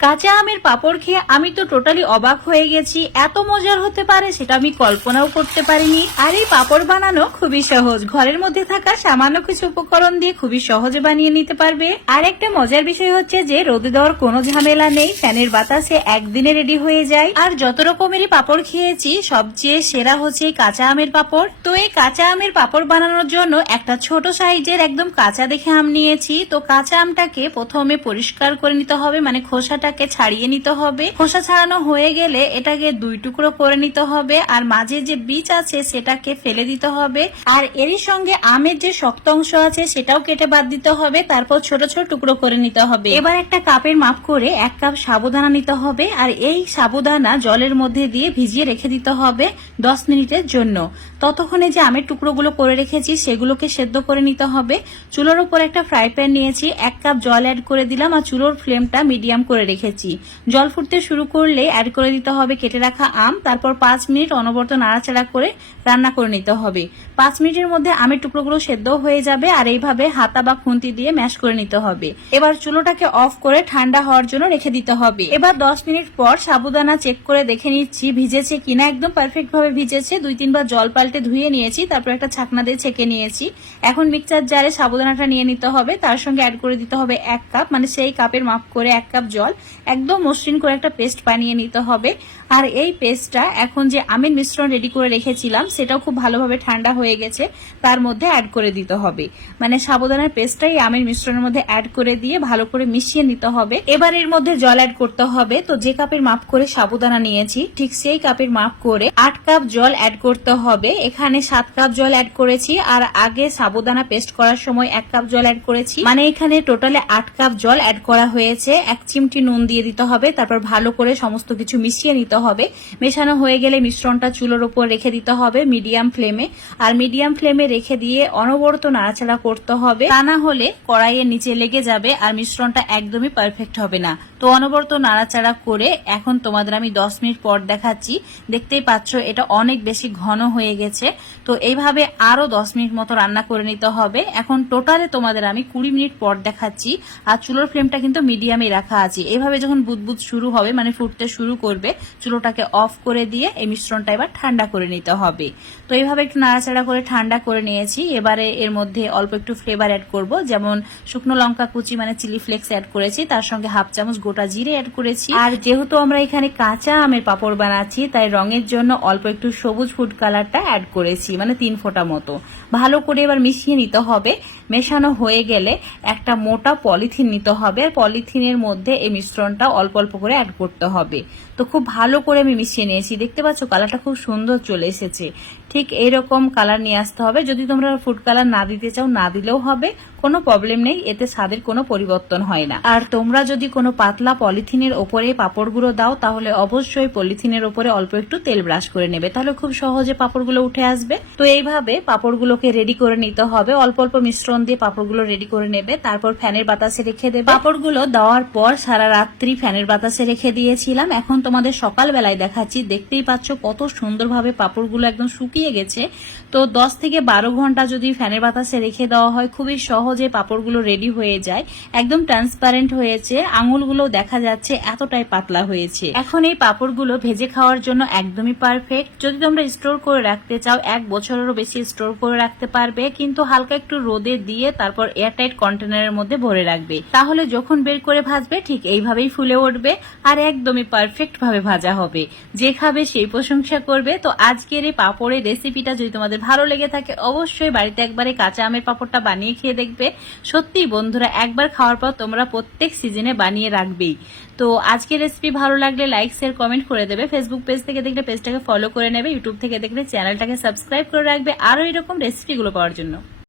কাঁচা আমের পাঁপড় খেয়ে আমি তো টোটালি অবাক হয়ে গেছি। এত মজার হতে পারে সেটা আমি কল্পনাও করতে পারিনি। আর এই পাঁপড় বানানো খুবই সহজ, ঘরের মধ্যে থাকা সামান্য কিছু উপকরণ দিয়ে খুবই সহজে বানিয়ে নিতে পারবে। আর একটা মজার বিষয় হচ্ছে যে রোদে দেওয়ার কোনো ঝামেলা নেই, ফ্যানের বাতাসে একদিনে রেডি হয়ে যায়। আর যত রকমেরই পাঁপড় খেয়েছি সবচেয়ে সেরা হচ্ছে কাঁচা আমের পাঁপড়। তো এই কাঁচা আমের পাঁপড় বানানোর জন্য একটা ছোট সাইজের একদম কাঁচা দেখে আম নিয়েছি। তো কাঁচা আমটাকে প্রথমে পরিষ্কার করে নিতে হবে, মানে খোসাটাকে ছাড়িয়ে নিতে হবে। খোসা ছাড়ানো হয়ে গেলে এটাকে দুই টুকরো করে নিতে হবে, আর মাঝে যে বীজ আছে সেটাকে ফেলে দিতে হবে। আর এরই সঙ্গে আমের যে শক্ত অংশ আছে সেটাও কেটে বাদ দিতে হবে। তারপর ছোট ছোট টুকরো করে নিতে হবে। এবার একটা কাপের মাপ করে 1 কাপ সাবুদানা নিতে হবে, আর এই সাবুদানা জলের মধ্যে দিয়ে ভিজিয়ে রেখে দিতে হবে 10 মিনিটের জন্য। ততক্ষণে যে আমের টুকরোগুলো করে রেখেছি সেগুলোকে সেদ্ধ করে নিতে হবে। চুলোর উপর একটা ফ্রাই প্যান নিয়েছি, 1 কাপ জল অ্যাড করে দিলাম, আর চুলোর ফ্লেমটা মিডিয়াম করে রেখেছি। জল ফুটতে শুরু করলে অ্যাড করে দিতে হবে কেটে রাখা আম। তারপর 5 মিনিট অনবরত নাড়াচাড়া করে রান্না করে নিতে হবে। 5 মিনিটের মধ্যে আমের টুকরোগুলো সেদ্ধ হয়ে যাবে, আর এইভাবে হাতা বা খুন্তি দিয়ে ম্যাশ করে নিতে হবে। এবার চুলোটাকে অফ করে ঠান্ডা হওয়ার জন্য রেখে দিতে হবে। এবার 10 মিনিট পর সাবুদানা চেক করে দেখে নিচ্ছি ভিজেছে কিনা। একদম পারফেক্ট ভাবে ভিজেছে। 2-3 বার জল পাল্টে ধুয়ে নিয়েছি, তারপর একটা ছাকনা দিয়ে ছেঁকে নিয়েছি। এখন মিক্সচার জারে সাবুদানাটা নিয়ে নিতে হবে, তার সঙ্গে অ্যাড করে দিতে হবে 1 কাপ, মানে সেই কাপের মাপ করে 1 কাপ জল। একদম মসৃণ করে একটা পেস্ট বানিয়ে নিতে হবে। আর এই পেস্টটা এখন যে আমের মিশ্রণ রেডি করে রেখেছিলাম সেটাও খুব ভালোভাবে ঠান্ডা হয়ে গেছে, তার মধ্যে অ্যাড করে দিতে হবে। মানে সাবুদানার পেস্টটাই আমের মিশ্রণের মধ্যে অ্যাড করে দিয়ে ভালো করে মিশিয়ে নিতে হবে। এবার এর মধ্যে জল অ্যাড করতে হবে। তো যে কাপের মাপ করে সাবুদানা নিয়েছি ঠিক সেই কাপের মাপ করে 8 কাপ জল অ্যাড করতে হবে। এখানে 7 কাপ জল অ্যাড করেছি, আর আগে সাবুদানা পেস্ট করার সময় 1 কাপ জল অ্যাড করেছি। মানে এখানে টোটালে 8 কাপ জল অ্যাড করা হয়েছে। 1 চিমটি নুন দিয়ে দিতে হবে, তারপর ভালো করে সমস্ত কিছু মিশিয়ে নিতে হবে। মেশানো হয়ে গেলে মিশ্রণটা চুলোর উপর রেখে দিতে হবে মিডিয়াম ফ্লেমে। আর মিডিয়াম ফ্লেমে রেখে দিয়ে অনবরত নাড়াচাড়া করতে হবে, তা না হলে কড়াইয়ের নিচে লেগে যাবে আর মিশ্রণটা একদমই পারফেক্ট হবে না। তো অনবরত নাড়াচাড়া করে এখন তোমাদের আমি 10 মিনিট পর দেখাচ্ছি। দেখতেই পাচ্ছ এটা অনেক বেশি ঘন হয়ে গেছে। তো এইভাবে আরো 10 মিনিট মতো রান্না করে নিতে হবে। এখন টোটালে তোমাদের আমি 20 মিনিট পর দেখাচ্ছি। আর চুলোর ফ্লেমটা কিন্তু মিডিয়ামে রাখা আছে। এইভাবে যখন বুদবুদ শুরু হবে, মানে ফুটতে শুরু করবে, চুলোটাকে অফ করে দিয়ে এই মিশ্রণটা এবার ঠান্ডা করে নিতে হবে। তো এইভাবে একটু নাড়াচাড়া করে ঠান্ডা করে নিয়েছি। এবারে এর মধ্যে অল্প একটু ফ্লেভার অ্যাড করব, যেমন শুকনো লঙ্কা কুচি মানে চিলি ফ্লেক্স অ্যাড করেছি, তার সঙ্গে 1/2 চামচ গোটা জিরে অ্যাড করেছি। আর যেহেতু আমরা এখানে কাঁচা আমের পাঁপড় বানাচ্ছি তাই রঙের জন্য অল্প একটু সবুজ ফুড কালারটা অ্যাড করেছি, মানে 3 ফোঁটা মতো। ভালো করে এবার মিশিয়ে নিতে হবে। মেশানো হয়ে গেলে একটা মোটা পলিথিন নিতে হবে, আর পলিথিনের মধ্যে এই মিশ্রণটা অল্প অল্প করে অ্যাড করতে হবে। তো খুব ভালো করে আমি মিশিয়ে নিয়েছি। দেখতে পাচ্ছ কালারটা খুব সুন্দর চলে এসেছে। ঠিক এইরকম কালার নিয়ে আসতে হবে। যদি তোমরা ফুড কালার না দিতে চাও না দিলেও হবে, কোনো প্রবলেম নেই, এতে স্বাদের কোনো পরিবর্তন হয় না। আর তোমরা যদি কোনো পাতলা পলিথিনের ওপরে পাঁপড়গুলো দাও তাহলে অবশ্যই পলিথিনের ওপরে অল্প একটু তেল ব্রাশ করে নেবে, তাহলে খুব সহজে পাঁপড়গুলো উঠে আসবে। তো এইভাবে পাঁপড়গুলোকে রেডি করে নিতে হবে। অল্প অল্প মিশ্রণ দিয়ে পাঁপড়গুলো রেডি করে নেবে, তারপর ফ্যানের বাতাসে রেখে দেবে। পাঁপড়গুলো দেওয়ার পর সারা রাত্রি ফ্যানের বাতাসে রেখে দিয়েছিলাম। এখন তোমাদের সকালবেলায় দেখাচ্ছি। দেখতেই পাচ্ছ কত সুন্দরভাবে পাঁপড়গুলো একদম শুকিয়ে গেছে। তো 10 থেকে 12 ঘন্টা যদি ফ্যানের বাতাসে রেখে দেওয়া হয় খুবই সহজে পাঁপড়গুলো রেডি হয়ে যায়। একদম ট্রান্সপারেন্ট হয়েছে, আঙুলগুলো দেখা যাচ্ছে এতটাই পাতলা হয়েছে। এখন এই পাঁপড়গুলো ভেজে খাওয়ার জন্য একদমই পারফেক্ট। যদি তোমরা স্টোর করে রাখতে চাও 1 বছরেরও বেশি স্টোর করে রাখতে পারবে, কিন্তু হালকা একটু রোদে দিয়ে তারপর এয়ারটাইট কন্টেনারের মধ্যে ভরে রাখবে, তাহলে যখন বের করে ভাজবে ঠিক এইভাবেই ফুলে উঠবে আর একদমই পারফেক্ট ভাবে ভাজা হবে। যে খাবে সেই প্রশংসা করবে। তো আজকের এই পাঁপড়ের রেসিপিটা যদি তোমাদের ভালো লেগে থাকে অবশ্যই বাড়িতে একবারে কাঁচা আমের পাঁপড়টা বানিয়ে খেয়ে দেখবে। সত্যি বন্ধুরা, একবার খাওয়ার পর তোমরা প্রত্যেক সিজনে বানিয়ে রাখবেই। তো আজকের রেসিপি ভালো লাগলে লাইক শেয়ার কমেন্ট করে দেবে। ফেসবুক পেজ থেকে দেখলে পেজটাকে ফলো করে নেবে, ইউটিউব থেকে দেখলে চ্যানেলটাকে সাবস্ক্রাইব করে রাখবে আরো এরকম রেসিপিগুলো পাওয়ার জন্য।